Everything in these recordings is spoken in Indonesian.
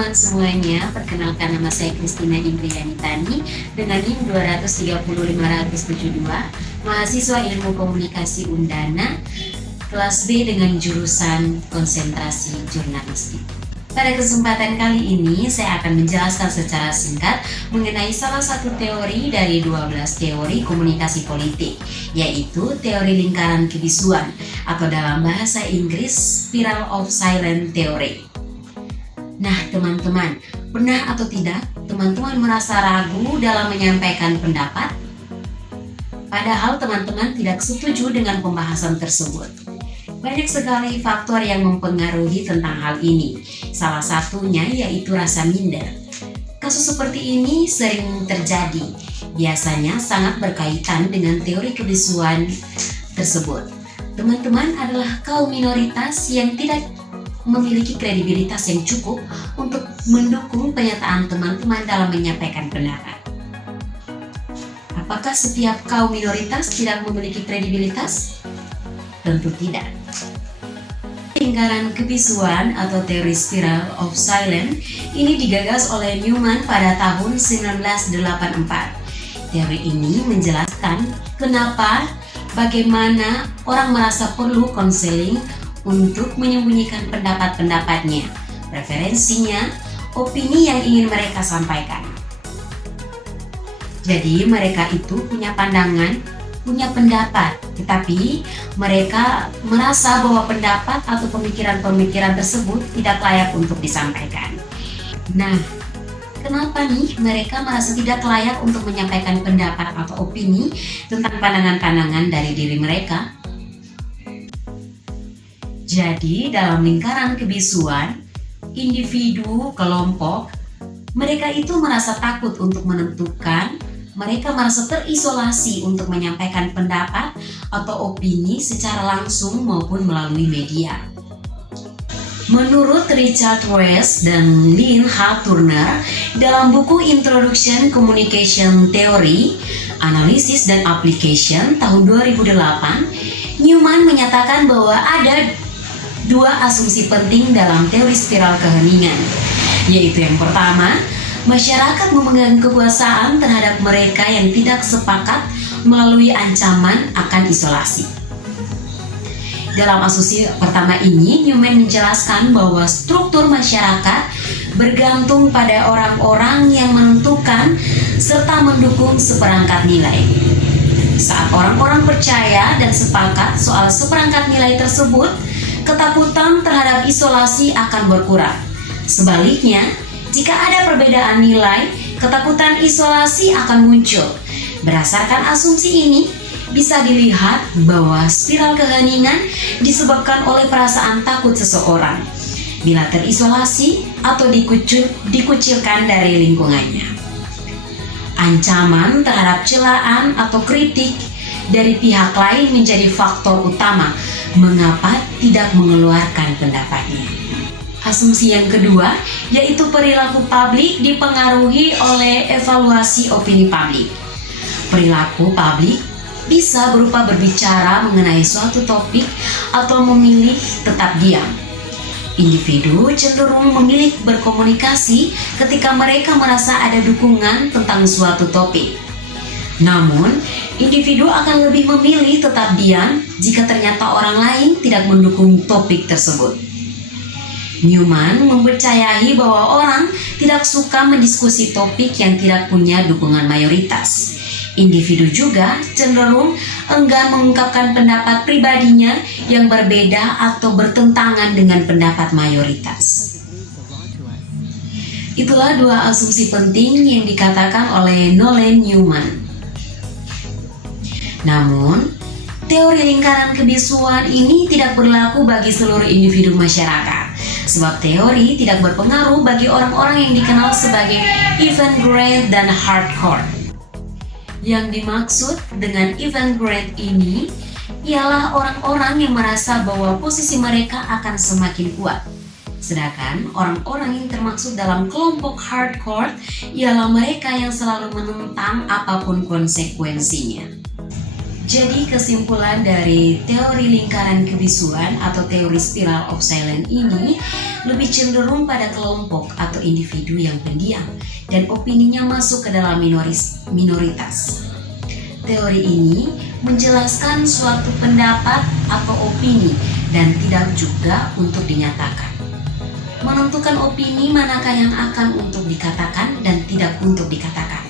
teman-teman semuanya, perkenalkan nama saya Christina Indriani Tani dengan NIM 230-572, mahasiswa Ilmu Komunikasi Undana, kelas B dengan jurusan konsentrasi jurnalistik. Pada kesempatan kali ini, saya akan menjelaskan secara singkat mengenai salah satu teori dari 12 teori komunikasi politik, yaitu teori lingkaran kebisuan atau dalam bahasa Inggris Spiral of Silence Theory. Nah, teman-teman, pernah atau tidak teman-teman merasa ragu dalam menyampaikan pendapat? Padahal teman-teman tidak setuju dengan pembahasan tersebut. Banyak sekali faktor yang mempengaruhi tentang hal ini. Salah satunya yaitu rasa minder. Kasus seperti ini sering terjadi. Biasanya sangat berkaitan dengan teori kebisuan tersebut. Teman-teman adalah kaum minoritas yang tidak memiliki kredibilitas yang cukup untuk mendukung pernyataan teman-teman dalam menyampaikan pendapat. Apakah setiap kaum minoritas tidak memiliki kredibilitas? Tentu tidak. Lingkaran kebisuan atau teori Spiral of Silence ini digagas oleh Newman pada tahun 1984. Teori ini menjelaskan bagaimana orang merasa perlu konseling untuk menyembunyikan pendapat-pendapatnya, preferensinya, opini yang ingin mereka sampaikan. Jadi mereka itu punya pandangan, punya pendapat, tetapi mereka merasa bahwa pendapat atau pemikiran-pemikiran tersebut tidak layak untuk disampaikan. Nah, kenapa nih mereka merasa tidak layak untuk menyampaikan pendapat atau opini tentang pandangan-pandangan dari diri mereka? Jadi, dalam lingkaran kebisuan, individu, kelompok, mereka itu merasa takut untuk menentukan, mereka merasa terisolasi untuk menyampaikan pendapat atau opini secara langsung maupun melalui media. Menurut Richard West dan Lynn H. Turner, dalam buku Introduction Communication Theory, Analysis dan Application tahun 2008, Newman menyatakan bahwa ada dua asumsi penting dalam teori spiral keheningan, yaitu yang pertama, masyarakat memegang kekuasaan terhadap mereka yang tidak sepakat melalui ancaman akan isolasi. Dalam asumsi pertama ini, Newman menjelaskan bahwa struktur masyarakat bergantung pada orang-orang yang menentukan serta mendukung seperangkat nilai. Saat orang-orang percaya dan sepakat soal seperangkat nilai tersebut, ketakutan terhadap isolasi akan berkurang. Sebaliknya, jika ada perbedaan nilai, ketakutan isolasi akan muncul. Berdasarkan asumsi ini, bisa dilihat bahwa spiral keheningan disebabkan oleh perasaan takut seseorang bila terisolasi atau dikucilkan dari lingkungannya. Ancaman terhadap celaan atau kritik dari pihak lain menjadi faktor utama mengapa tidak mengeluarkan pendapatnya. Asumsi yang kedua yaitu perilaku publik dipengaruhi oleh evaluasi opini publik. Perilaku publik bisa berupa berbicara mengenai suatu topik atau memilih tetap diam. Individu cenderung memilih berkomunikasi ketika mereka merasa ada dukungan tentang suatu topik. Namun, individu akan lebih memilih tetap diam jika ternyata orang lain tidak mendukung topik tersebut. Newman mempercayai bahwa orang tidak suka mendiskusi topik yang tidak punya dukungan mayoritas. Individu juga cenderung enggan mengungkapkan pendapat pribadinya yang berbeda atau bertentangan dengan pendapat mayoritas. Itulah dua asumsi penting yang dikatakan oleh Nolan Newman. Namun, teori lingkaran kebisuan ini tidak berlaku bagi seluruh individu masyarakat, sebab teori tidak berpengaruh bagi orang-orang yang dikenal sebagai avant-garde dan hardcore. Yang dimaksud dengan avant-garde ini ialah orang-orang yang merasa bahwa posisi mereka akan semakin kuat. Sedangkan orang-orang yang termaksud dalam kelompok hardcore ialah mereka yang selalu menentang apapun konsekuensinya. Jadi kesimpulan dari teori lingkaran kebisuan atau teori spiral of silence ini lebih cenderung pada kelompok atau individu yang pendiam dan opininya masuk ke dalam minoritas. Teori ini menjelaskan suatu pendapat atau opini dan tidak juga untuk dinyatakan. Menentukan opini manakah yang akan untuk dikatakan dan tidak untuk dikatakan.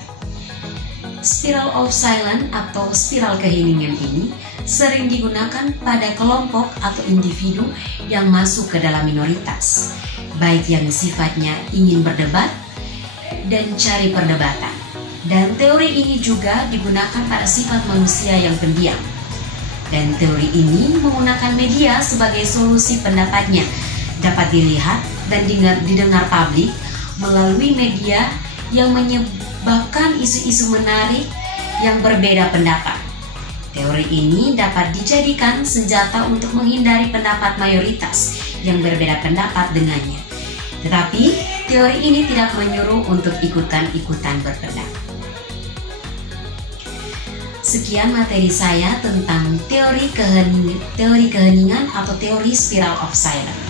Spiral of silence atau spiral keheningan ini sering digunakan pada kelompok atau individu yang masuk ke dalam minoritas, baik yang sifatnya ingin berdebat dan cari perdebatan. Dan teori ini juga digunakan pada sifat manusia yang pendiam. Dan teori ini menggunakan media sebagai solusi pendapatnya dapat dilihat dan didengar publik melalui media yang menyebabkan isu-isu menarik yang berbeda pendapat. Teori ini dapat dijadikan senjata untuk menghindari pendapat mayoritas yang berbeda pendapat dengannya. Tetapi teori ini tidak menyuruh untuk ikutan-ikutan berpendapat. Sekian materi saya tentang teori keheningan atau teori spiral of silence.